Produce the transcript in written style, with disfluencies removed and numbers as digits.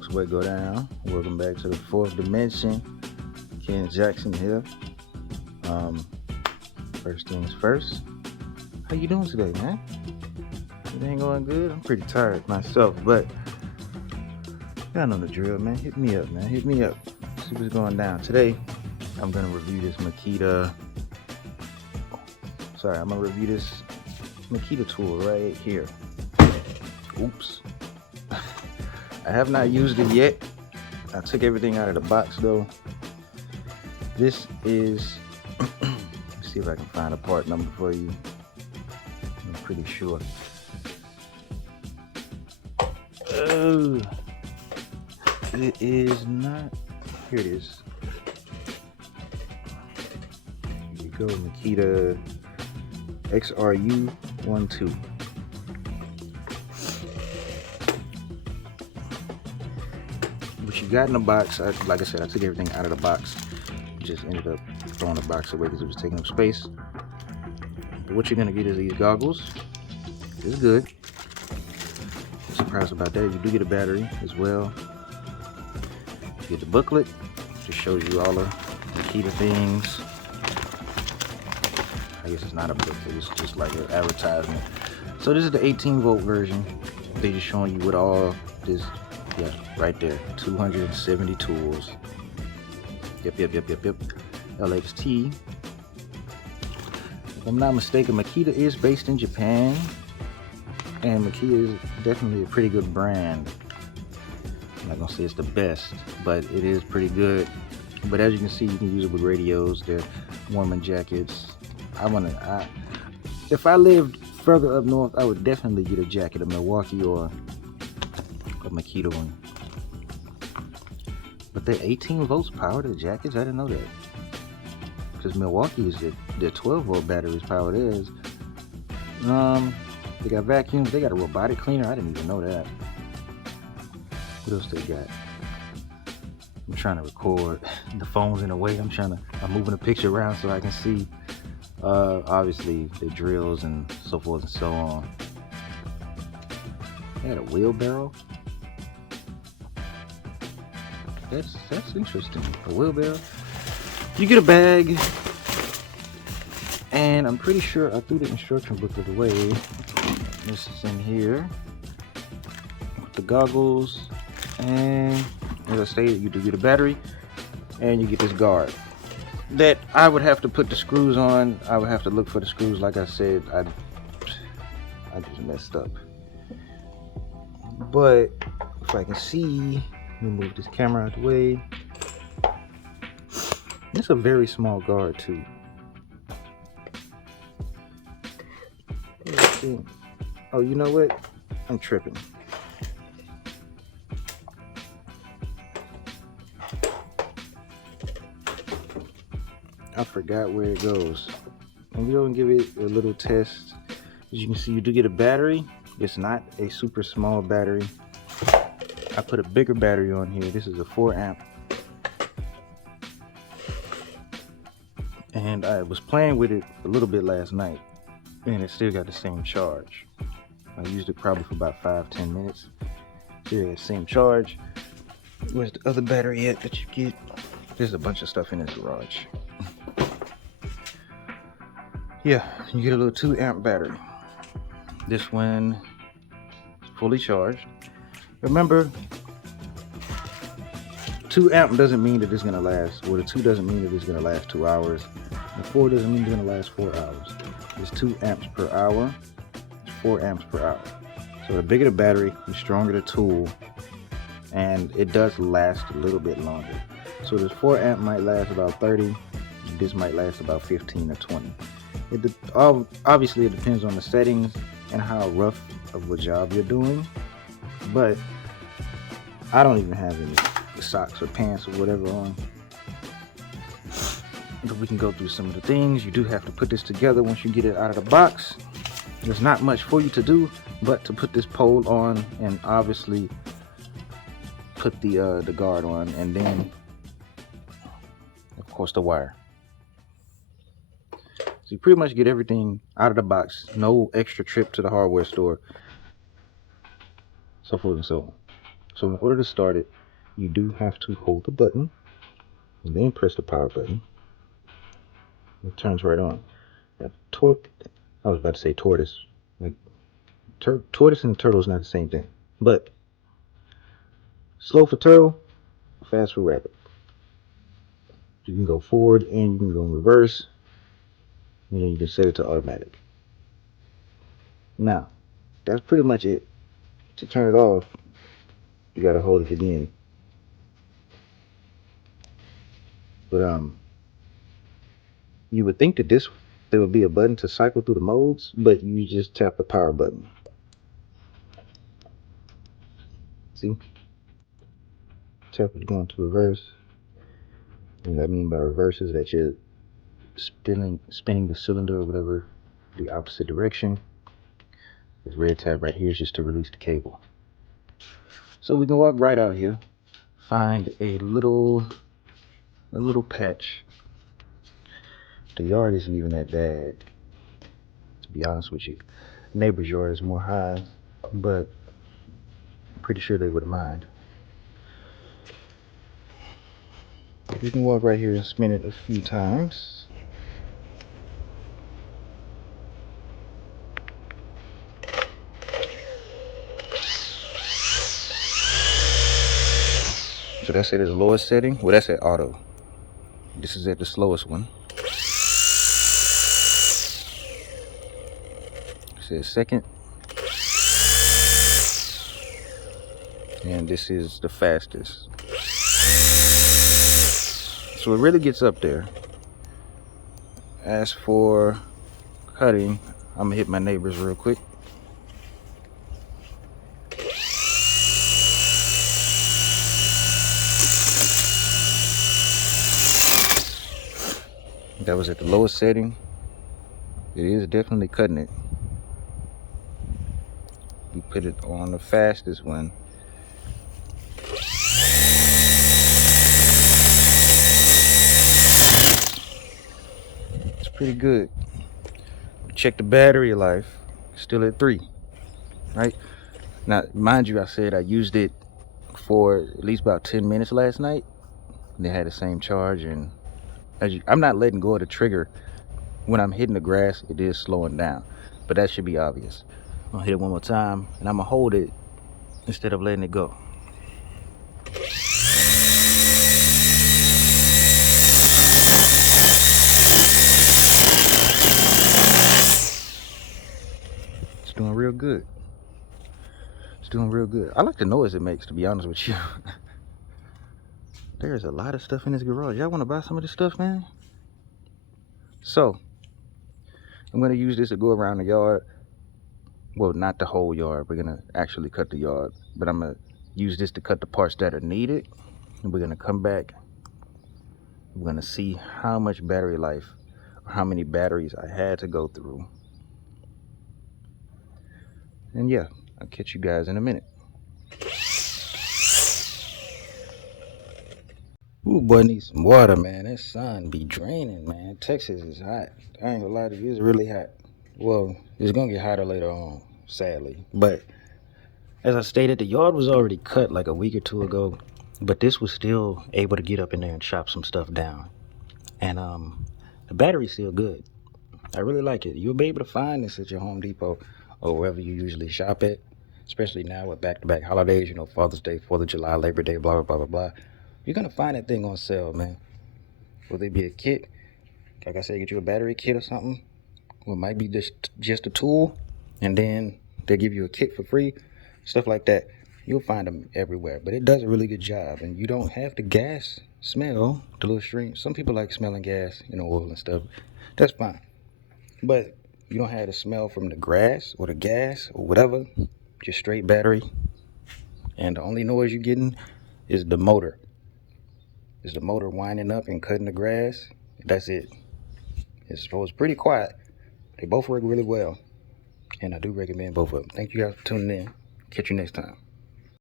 folks, what go down? Welcome back to the fourth dimension. Ken Jackson here. First things first, how you doing today, man? It ain't going good. I'm pretty tired myself, but y'all know the drill, man. Hit me up, man. Hit me up. See what's going down. Today, I'm gonna review this Makita. I'm gonna review this Makita tool right here. Oops. I have not used it yet. I took everything out of the box though. This is, let's see if I can find a part number for you. I'm pretty sure. Oh, it is not, here it is. Here you go, Makita XRU12. What you got in the box, like I said, I took everything out of the box. Just ended up throwing the box away because it was taking up space. But what you're gonna get is these goggles. It's good. I'm surprised about that. You do get a battery as well. You get the booklet, just shows you all the Makita things. I guess it's not a booklet, it's just like an advertisement. So this is the 18 volt version. They just showing you what all this. Yeah, right there, 270 tools. Yep. LXT. If I'm not mistaken, Makita is based in Japan, and Makita is definitely a pretty good brand. I'm not gonna say it's the best, but it is pretty good. But as you can see, you can use it with radios. They're warming jackets. If I lived further up north, I would definitely get a jacket, a Milwaukee or a Makita one. But they're 18 volts power to the jackets. I didn't know that. Because Milwaukee is their 12 volt batteries power theirs. They got vacuums. They got a robotic cleaner. I didn't even know that. What else they got? I'm trying to record. The phone's in the way. I'm moving the picture around so I can see. Obviously the drills and so forth and so on. They had a wheelbarrow. That's interesting. A wheelbarrow. You get a bag, and I'm pretty sure I threw the instruction booklet away. This is in here with the goggles, and as I stated, you do get a battery, and you get this guard that I would have to put the screws on. I would have to look for the screws. Like I said, I just messed up. But if I can see, let me move this camera out of the way. It's a very small guard too. Oh, you know what? I'm tripping. I forgot where it goes. And we're gonna give it a little test. As you can see, you do get a battery. It's not a super small battery. I put a bigger battery on here. This is a 4 amp. And I was playing with it a little bit last night, and it still got the same charge. I used it probably for about 5-10 minutes. Still got the same charge. Where's the other battery at that you get? There's a bunch of stuff in this garage. Yeah, you get a little 2 amp battery. This one is fully charged. Remember, 2 amp doesn't mean that it's gonna last, or the 2 doesn't mean that it's gonna last 2 hours. The 4 doesn't mean it's gonna last 4 hours. It's 2 amps per hour, it's 4 amps per hour. So the bigger the battery, the stronger the tool, and it does last a little bit longer. So this 4 amp might last about 30, this might last about 15 or 20. Obviously it depends on the settings and how rough of a job you're doing, but I don't even have any socks or pants or whatever on. But we can go through some of the things. You do have to put this together once you get it out of the box. There's not much for you to do but to put this pole on, and obviously put the guard on, and then of course the wire. So you pretty much get everything out of the box. No extra trip to the hardware store. So forth and so on. So in order to start it, you do have to hold the button and then press the power button. It turns right on. Now, I was about to say tortoise. Like tortoise and turtle is not the same thing. But slow for turtle, fast for rabbit. You can go forward and you can go in reverse, and then you can set it to automatic. Now, that's pretty much it. To turn it off, you gotta hold it again. But you would think that there would be a button to cycle through the modes, but you just tap the power button. See? Tap it going to reverse. And what I mean by reverse is that you're spinning the cylinder or whatever the opposite direction. This red tab right here is just to release the cable. So we can walk right out here, find a little patch. The yard isn't even that bad, to be honest with you. Neighbor's yard is more high, but I'm pretty sure they wouldn't mind. You can walk right here and spin it a few times. So that's at its lowest setting. Well, that's at auto. This is at the slowest one. It says second. And this is the fastest. So it really gets up there. As for cutting, I'm gonna hit my neighbors real quick. That was at the lowest setting. It is definitely cutting it. We put it on the fastest one. It's pretty good. Check the battery life. Still at 3. Right? Now, mind you, I said I used it for at least about 10 minutes last night. And it had the same charge, and I'm not letting go of the trigger. When I'm hitting the grass, it is slowing down, but that should be obvious. I'm gonna hit it one more time, and I'm gonna hold it instead of letting it go. It's doing real good. It's doing real good. I like the noise it makes, to be honest with you. There's a lot of stuff in this garage. Y'all want to buy some of this stuff, man? So I'm gonna use this to go around the yard. Well, not the whole yard. We're gonna actually cut the yard, but I'm gonna use this to cut the parts that are needed, and we're gonna come back. We're gonna see how much battery life, or how many batteries I had to go through. And yeah, I'll catch you guys in a minute. Ooh, boy, need some water, man. That sun be draining, man. Texas is hot. I ain't gonna lie to you, it's really hot. Well, it's gonna get hotter later on, sadly. But as I stated, the yard was already cut like a week or two ago, but this was still able to get up in there and chop some stuff down. And the battery's still good. I really like it. You'll be able to find this at your Home Depot or wherever you usually shop at, especially now with back-to-back holidays, you know, Father's Day, 4th of July, Labor Day, blah, blah, blah, blah, blah. You're gonna find that thing on sale, man. Will it be a kit? Like I said, get you a battery kit or something. Well, it might be just a tool, and then they'll give you a kit for free, stuff like that. You'll find them everywhere, but it does a really good job, and you don't have to smell the little stream. Some people like smelling gas, you know, oil and stuff. That's fine, but you don't have the smell from the grass or the gas or whatever. Just straight battery, and the only noise you're getting is the motor. Is the motor winding up and cutting the grass? That's it. It's pretty quiet. They both work really well, and I do recommend both of them. Thank you guys for tuning in. Catch you next time.